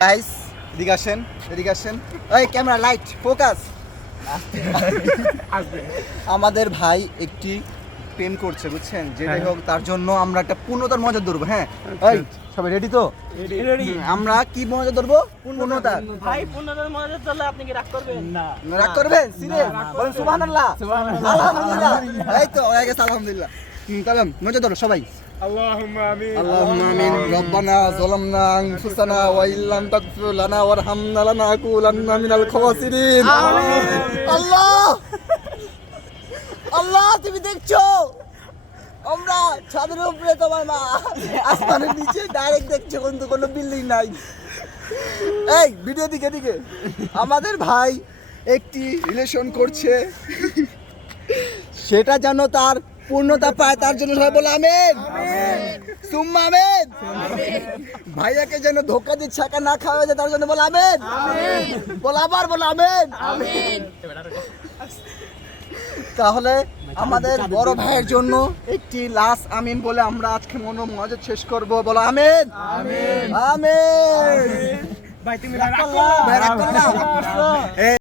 guys এদিকে আসেন এই ক্যামেরা লাইট ফোকাস আমাদের ভাই একটি প্রেম করছে বুঝছেন যেটাই হোক তার জন্য আমরা একটা পূর্ণতার মজা ধরবো হ্যাঁ এই সবাই রেডি তো রেডি আমরা কি মজা ধরবো পূর্ণতার ভাই পূর্ণতার মজা ধরলে আপনি কি রাগ করবেন না রাগ করবেন সিরিয়াস বলেন সুবহানাল্লাহ আলহামদুলিল্লাহ এই তো হয়ে গেছে আলহামদুলিল্লাহ তাহলে মজা ধরো সবাই اللهم امين اللهم آمين ربنا ظلمنا أنفسنا وإن لم تغفر لنا وارحمنا لنكونن من الخاسرين আল্লাহ আল্লাহ তুমি দেখছো আমরা ছাদের উপরে তোমার মা আসমানের নিচে ডাইরেক্ট দেখছো কিন্তু কোনো বিল্ডিং নাই এই ভিডিও দিকে আমাদের ভাই একটি রিলেশন করছে সেটা যেন তার পূর্ণতা পায় তার জন্য সবাই বলে আমিন সুম্মা আমিন ভাইয়াকে যেন ধোকা দিয়ে ছাকা না খাওয়া যায় তার জন্য বলে আমিন বল আবার বলে আমিন তাহলে আমাদের বড় ভাইয়ের জন্য একটি লাস্ট আমিন বলে আমরা আজকে মজা শেষ করব বলো আমিন আমিন ভাই তুমি রাগ করলা